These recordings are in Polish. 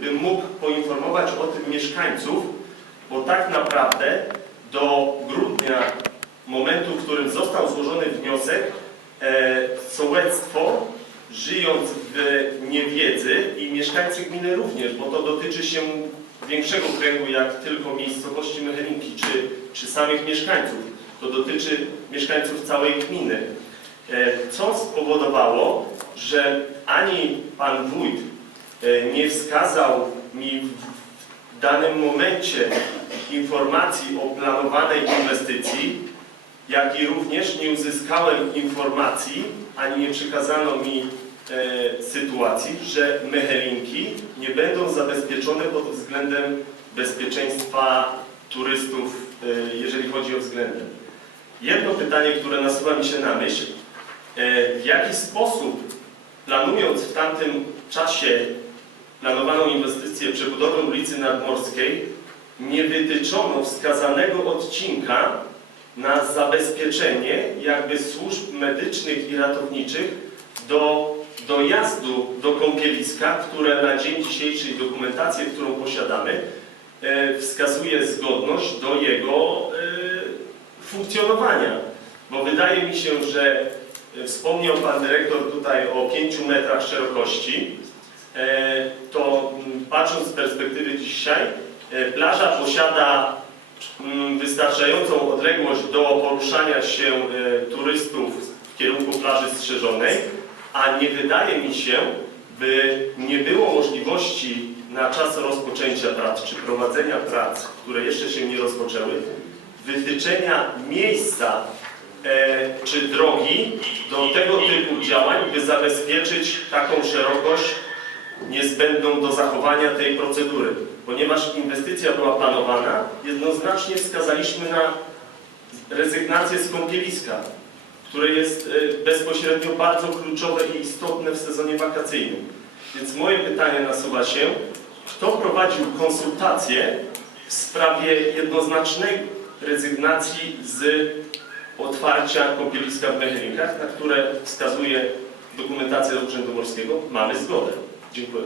gdybym mógł poinformować o tym mieszkańców, bo tak naprawdę do grudnia, momentu, w którym został złożony wniosek, e, sołectwo, żyjąc w niewiedzy i mieszkańcy gminy również, bo to dotyczy się większego kręgu jak tylko miejscowości Mechelinki czy, czy samych mieszkańców. To dotyczy mieszkańców całej gminy. E, Co spowodowało, że ani pan wójt nie wskazał mi w danym momencie informacji o planowanej inwestycji, jak i również nie uzyskałem informacji, ani nie przekazano mi e, sytuacji, że Mechelinki nie będą zabezpieczone pod względem bezpieczeństwa turystów, e, jeżeli chodzi o względy. Jedno pytanie, które nasuwa mi się na myśl, e, w jaki sposób planując w tamtym czasie planowaną inwestycję przebudowy ulicy Nadmorskiej, nie wytyczono wskazanego odcinka na zabezpieczenie jakby służb medycznych i ratowniczych do dojazdu do kąpieliska, które na dzień dzisiejszy dokumentację, którą posiadamy, e, wskazuje zgodność do jego e, funkcjonowania. Bo wydaje mi się, że wspomniał Pan Dyrektor tutaj o 5 metrach szerokości, to mm, patrząc z perspektywy dzisiaj, e, plaża posiada mm, wystarczającą odległość do poruszania się e, turystów w kierunku plaży strzeżonej, a nie wydaje mi się, by nie było możliwości na czas rozpoczęcia prac czy prowadzenia prac, które jeszcze się nie rozpoczęły, wytyczenia miejsca e, czy drogi do tego typu działań, by zabezpieczyć taką szerokość niezbędną do zachowania tej procedury. Ponieważ inwestycja była planowana, jednoznacznie wskazaliśmy na rezygnację z kąpieliska, które jest e, bezpośrednio bardzo kluczowe i istotne w sezonie wakacyjnym. Więc moje pytanie nasuwa się, kto prowadził konsultacje w sprawie jednoznacznej rezygnacji z otwarcia kąpieliska w Mechelinkach, na które wskazuje dokumentacja Urzędu Morskiego. Mamy zgodę. Dziękuję.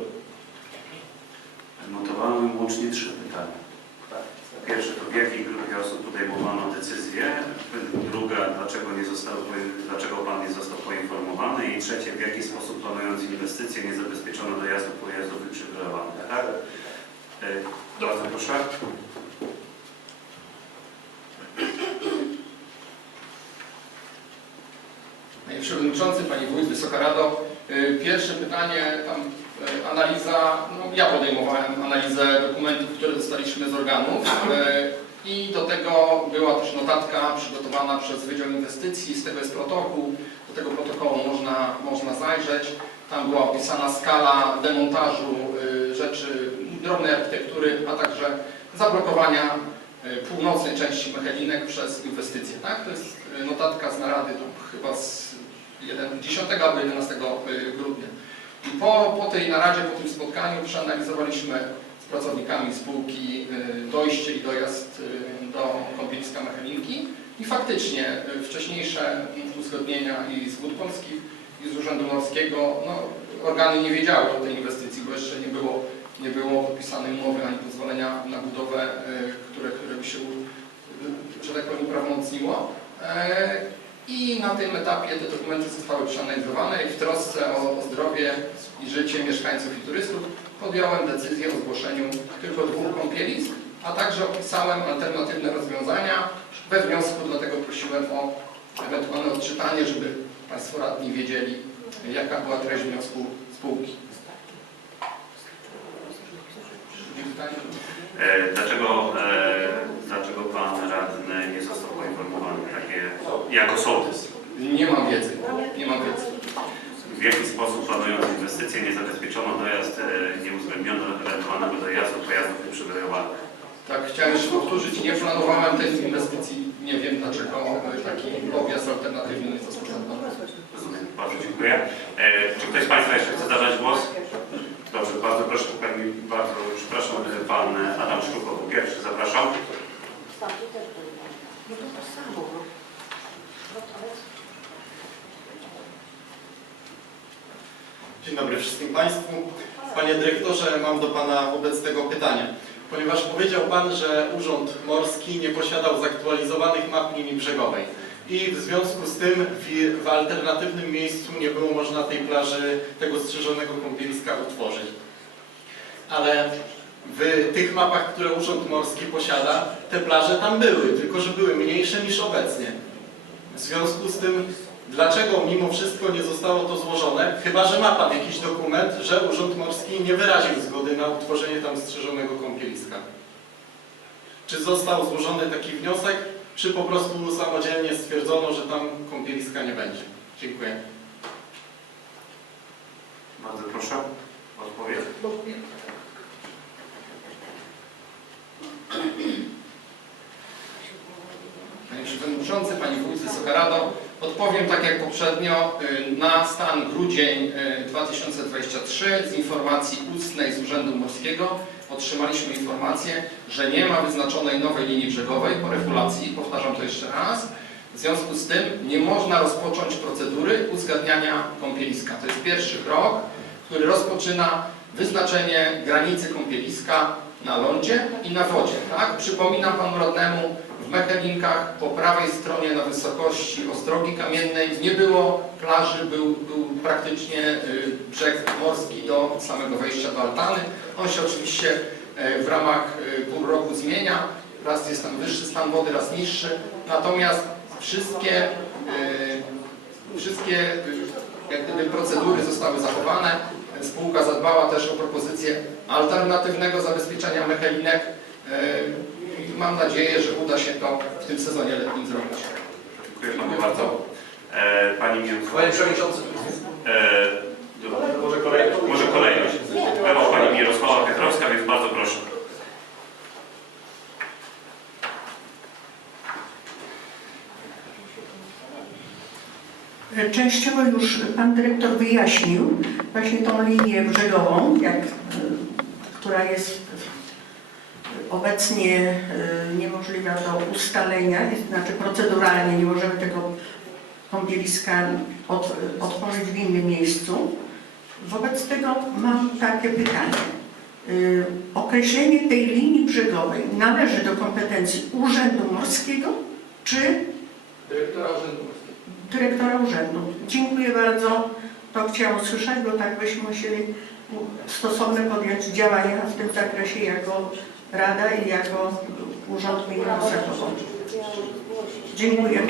Notowałem łącznie trzy pytania. Pierwsze to w jakiej grupie osób podejmowano decyzję? Druga, dlaczego, nie został, dlaczego Pan nie został poinformowany? I trzecie, w jaki sposób planując inwestycje nie zabezpieczono dojazdu pojazdów wyprzywilejowanych? Tak? E, Bardzo proszę. Panie Przewodniczący, Pani Wójt, Wysoka Rado. Y, Pierwsze pytanie, tam analiza, no ja podejmowałem analizę dokumentów, które dostaliśmy z organów y, i do tego była też notatka przygotowana przez Wydział Inwestycji, z tego jest protokół, do tego protokołu można, można zajrzeć. Tam była opisana skala demontażu y, rzeczy drobnej architektury, a także zablokowania y, północnej części Mechelinek przez inwestycje. Tak? To jest notatka z narady chyba z 1, 10 albo 11 grudnia. Po, po tej naradzie, po tym spotkaniu przeanalizowaliśmy z pracownikami spółki y, dojście i dojazd y, do kąpieliska Mechelinki i faktycznie y, wcześniejsze uzgodnienia i z Wód Polskich i z Urzędu Morskiego, no, organy nie wiedziały o tej inwestycji, bo jeszcze nie było, nie było podpisanej umowy ani pozwolenia na budowę, które, które by się, że tak powiem, uprawomocniło. I na tym etapie te dokumenty zostały przeanalizowane i w trosce o zdrowie i życie mieszkańców i turystów podjąłem decyzję o zgłoszeniu tylko dwóch kąpielisk, a także opisałem alternatywne rozwiązania. We wniosku dlatego prosiłem o ewentualne odczytanie, żeby Państwo radni wiedzieli, jaka była treść wniosku spółki. E, Dlaczego, e, Pan Radny nie został poinformowany takie, jako sołtys? Nie mam wiedzy. Nie mam wiedzy. W jaki sposób planując inwestycje nie zabezpieczono dojazd, e, nie uwzględniono ewentualnego dojazdu pojazdów wyprzywilejowanych? Tak, chciałem jeszcze powtórzyć, nie planowałem tej inwestycji. Nie wiem dlaczego taki objazd alternatywny nie został zadany. Rozumiem. Bardzo dziękuję. E, Czy ktoś z Państwa jeszcze chce zabrać głos? Dobrze, bardzo proszę, Pani, bardzo przepraszam, e, Pan Adam był pierwszy, zapraszam. No to to samo. no. No to jest... Dzień dobry wszystkim Państwu. Panie dyrektorze, mam do Pana wobec tego pytanie. Ponieważ powiedział Pan, że Urząd Morski nie posiadał zaktualizowanych map linii brzegowej i w związku z tym w, w alternatywnym miejscu nie było można tej plaży, tego strzeżonego kąpieliska utworzyć. Ale w tych mapach, które Urząd Morski posiada, te plaże tam były, tylko że były mniejsze niż obecnie. W związku z tym, dlaczego mimo wszystko nie zostało to złożone, chyba że ma Pan jakiś dokument, że Urząd Morski nie wyraził zgody na utworzenie tam strzeżonego kąpieliska? Czy został złożony taki wniosek, czy po prostu samodzielnie stwierdzono, że tam kąpieliska nie będzie? Dziękuję. Bardzo proszę. Odpowiedź. Panie Przewodniczący, Pani Wójt, Wysoka odpowiem tak jak poprzednio y, na stan grudzień y, 2023 z informacji ustnej z Urzędu Morskiego otrzymaliśmy informację, że nie ma wyznaczonej nowej linii brzegowej po regulacji, powtarzam to jeszcze raz. W związku z tym nie można rozpocząć procedury uzgadniania kąpieliska. To jest pierwszy krok, który rozpoczyna wyznaczenie granicy kąpieliska na lądzie i na wodzie. Tak? Przypominam panu radnemu, w Mechelinkach po prawej stronie na wysokości Ostrogi Kamiennej nie było plaży, był, był praktycznie y, brzeg morski do samego wejścia do altany. On się oczywiście y, w ramach y, pół roku zmienia. Raz jest tam wyższy stan wody, raz niższy. Natomiast wszystkie, wszystkie jak gdyby procedury zostały zachowane. Spółka zadbała też o propozycję alternatywnego zabezpieczenia mechelinek. I Mam nadzieję, że uda się to w tym sezonie letnim zrobić. Dziękuję Panu bardzo. E, Pani Mirosława. Panie Przewodniczący, E. Może kolejność? Może kolejność. Była Pani Mirosława Piotrowska, więc bardzo proszę. Częściowo już Pan Dyrektor wyjaśnił właśnie tą linię brzegową, jak, e, która jest obecnie e, niemożliwa do ustalenia, znaczy proceduralnie nie możemy tego kąpieliska od, otworzyć w innym miejscu. Wobec tego mam takie pytanie. E, Określenie tej linii brzegowej należy do kompetencji Urzędu Morskiego czy Dyrektora Urzędu Morskiego. dyrektora urzędu. Dziękuję bardzo. To chciałam usłyszeć, bo tak byśmy musieli stosowne podjąć działania w tym zakresie jako Rada i jako Urząd Gminy Osakowo. Dziękuję.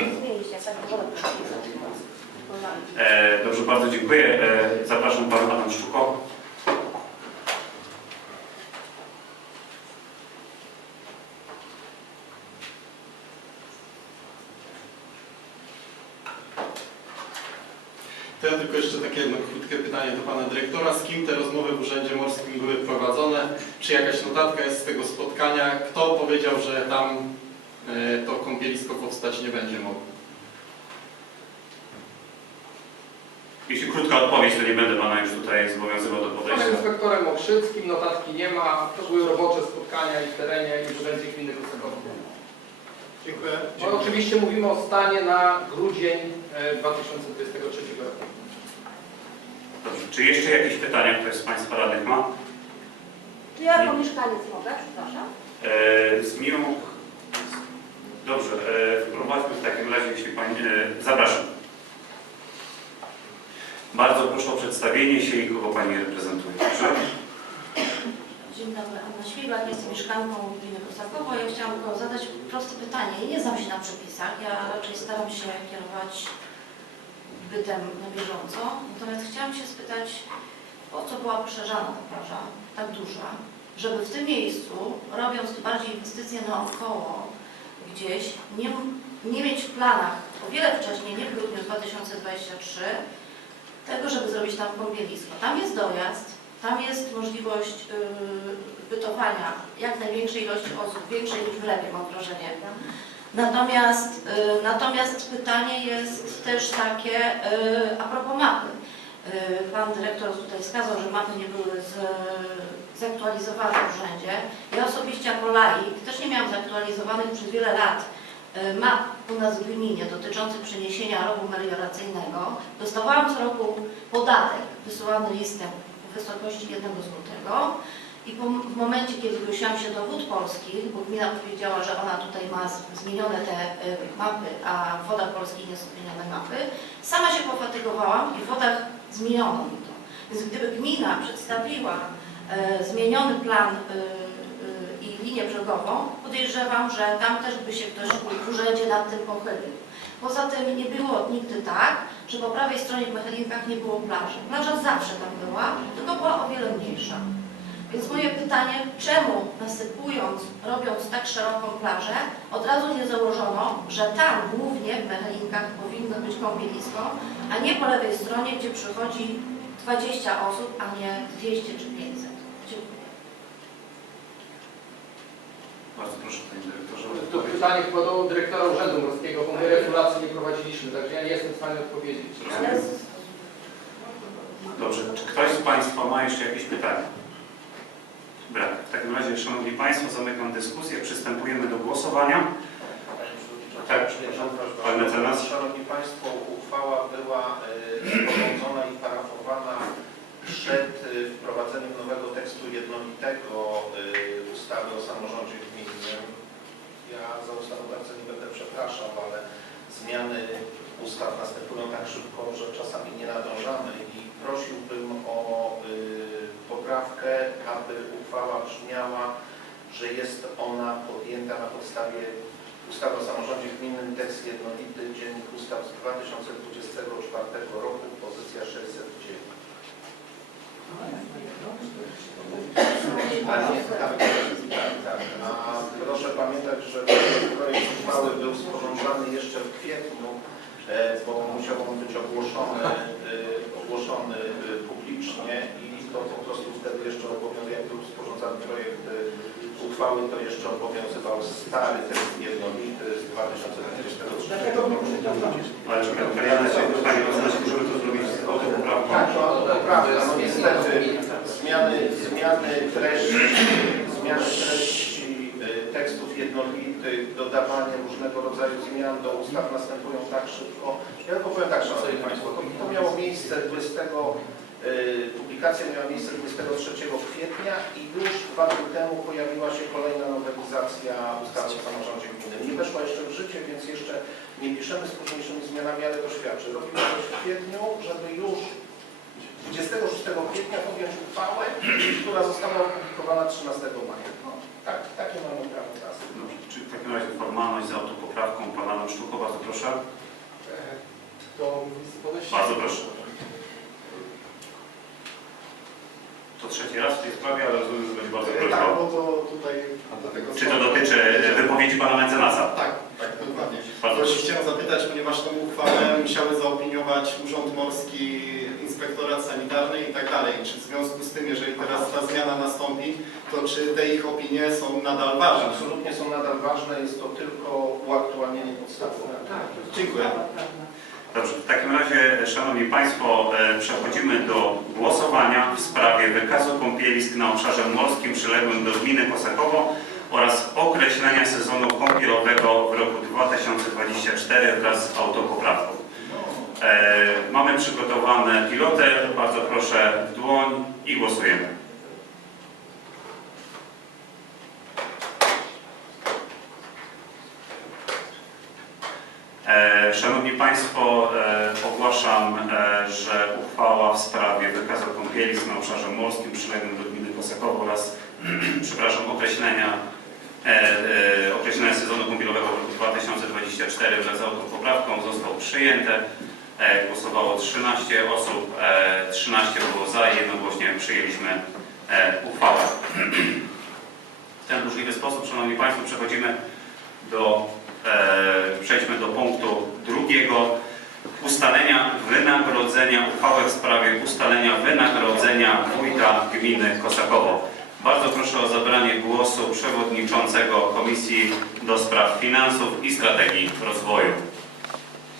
E, dobrze, bardzo dziękuję. E, zapraszam Pana Adam Szczuko. To ja tylko jeszcze takie jedno krótkie pytanie do Pana Dyrektora. Z kim te rozmowy w Urzędzie Morskim były prowadzone? Czy jakaś notatka jest z tego spotkania? Kto powiedział, że tam e, to kąpielisko powstać nie będzie mogło? Jeśli krótka odpowiedź, to nie będę Pana już tutaj zobowiązywał do podejścia. panem inspektorem Okrzyckim notatki nie ma. To były robocze spotkania i w terenie i w Urzędzie Gminy Kosowowo. dziękuję. No, oczywiście mówimy o stanie na grudzień e, 2023 roku. Czy jeszcze jakieś pytania ktoś z Państwa radnych ma? Czy ja jako mieszkaniec mogę? Przepraszam. E, z miłą... Dobrze, e, wprowadźmy w takim razie, jeśli Pani... E, zapraszam. Bardzo proszę o przedstawienie się i kogo Pani reprezentuje. Proszę. Dzień dobry, Anna Śmiglak, jestem mieszkanką gminy Kosakowo. Ja chciałam tylko zadać proste pytanie. Nie znam się na przepisach, ja raczej staram się kierować bytem na bieżąco. Natomiast chciałam się spytać, po co była poszerzana ta plaża, tak duża, żeby w tym miejscu, robiąc bardziej inwestycje naokoło gdzieś, nie, nie mieć w planach o wiele wcześniej, nie w grudniu 2023, tego, żeby zrobić tam kąpielisko. Tam jest dojazd, tam jest możliwość yy, bytowania jak największej ilości osób, większej niż w Lewie, mam wrażenie. Natomiast, yy, natomiast pytanie jest też takie yy, a propos mapy. Yy, Pan dyrektor tutaj wskazał, że mapy nie były z, zaktualizowane w urzędzie. Ja osobiście jako laik też nie miałam zaktualizowanych przez wiele lat map u nas w gminie dotyczących przeniesienia rowu melioracyjnego. Dostawałam co roku podatek wysyłany listem wysokości 1 złotego. I w momencie, kiedy zgłosiłam się do Wód Polskich, bo gmina powiedziała, że ona tutaj ma zmienione te y, mapy, a w Wodach Polskich nie są zmienione mapy, sama się pofatygowałam i w Wodach zmieniono mi to. Więc gdyby gmina przedstawiła e, zmieniony plan y, y, i linię brzegową, podejrzewam, że tam też by się ktoś w urzędzie nad tym pochylił. Poza tym nie było nigdy tak, że po prawej stronie w Mechelinkach nie było plaży. Plaża zawsze tam była, tylko była o wiele mniejsza. Więc moje pytanie, czemu nasypując, robiąc tak szeroką plażę, od razu nie założono, że tam głównie w Mechelinkach powinno być kąpielisko, a nie po lewej stronie, gdzie przychodzi 20 osób, a nie 200 czy 500. Dziękuję. Bardzo proszę Panie Dyrektorze. To pytanie chyba do dyrektora Urzędu Morskiego, bo my regulacji nie prowadziliśmy, także ja nie jestem w stanie odpowiedzieć. Dobrze, czy ktoś z Państwa ma jeszcze jakieś pytania? Brak. W takim razie, Szanowni Państwo, zamykam dyskusję. Przystępujemy do głosowania. Tak. prośba. Pan mecenas. Szanowni Państwo, uchwała była e, sporządzona i parafowana przed e, wprowadzeniem nowego tekstu jednolitego e, ustawy o samorządzie gminnym. Ja za ustawodawcę nie będę przepraszał, ale zmiany ustaw następują tak szybko, że czasami nie nadążamy aby uchwała brzmiała, że jest ona podjęta na podstawie Ustawy o samorządzie gminnym, tekst jednolity, dziennik ustaw z 2024 roku, pozycja 609. A nie, tak, tak, tak. A proszę pamiętać, że projekt uchwały był sporządzany jeszcze w kwietniu, e, bo musiał on być ogłoszony, e, ogłoszony e, publicznie i to po prostu wtedy jeszcze obowiązuje, jak był sporządzany projekt e, uchwały, to jeszcze obowiązywał stary tekst jednolity z 2023 roku. Ale czy na Ciebie pytanie oznacza, żeby to zrobić z autopoprawką? Tak, to. No niestety zmiany, zmiany treści, zmiany treści y, tekstów jednolitych, dodawanie różnego rodzaju zmian do ustaw następują tak szybko. Ja tylko powiem tak, Szanowni Państwo, to, to miało miejsce 20, y, publikacja miała miejsce 23 kwietnia i już dwa dni temu pojawiła się kolejna nowelizacja ustawy o samorządzie gminnym. Nie weszła jeszcze w życie, więc jeszcze nie piszemy z późniejszymi zmianami, ale to świadczy. Robimy to w kwietniu, żeby już 26 kwietnia podjąć uchwałę, która została opublikowana 13 maja. No, tak, takie mamy prawo teraz. Dobrze, czy w takim razie formalność z autopoprawką pana Sztuko, bardzo proszę. To listopadzie Bardzo proszę. To trzeci raz w tej sprawie, ale rozumiem, że będzie bardzo Tak, krótko. bo to tutaj... Czy to dotyczy e, wypowiedzi pana mecenasa? Tak, tak, dokładnie. Bardzo Właśnie proszę. chciałem zapytać, ponieważ tą uchwałę musiały zaopiniować Urząd Morski, I tak dalej. Czy w związku z tym, jeżeli teraz ta zmiana nastąpi, to czy te ich opinie są nadal ważne? Absolutnie są nadal ważne, jest to tylko uaktualnienie podstawy. Dziękuję. Dobrze, w takim razie, Szanowni Państwo, e, przechodzimy do głosowania w sprawie wykazu kąpielisk na obszarze morskim przyległym do gminy Kosakowo oraz określenia sezonu kąpielowego w roku 2024 wraz z autopoprawką. E, mamy przygotowane piloty, bardzo proszę w dłoń i głosujemy. E, Szanowni Państwo, e, ogłaszam, że uchwała w sprawie wykazu kąpielisk na obszarze morskim przyległym do gminy Kosakowo oraz przepraszam, określenia, określenia sezonu kąpielowego w roku 2024 wraz z autopoprawką został przyjęte. E, Głosowało 13 osób, e, 13 było za i jednogłośnie przyjęliśmy e, uchwałę. W ten burzliwy sposób, Szanowni Państwo, przechodzimy do E, przejdźmy do punktu drugiego. Ustalenia wynagrodzenia, uchwałę w sprawie ustalenia wynagrodzenia wójta gminy Kosakowo. Bardzo proszę o zabranie głosu przewodniczącego Komisji do Spraw Finansów i Strategii Rozwoju.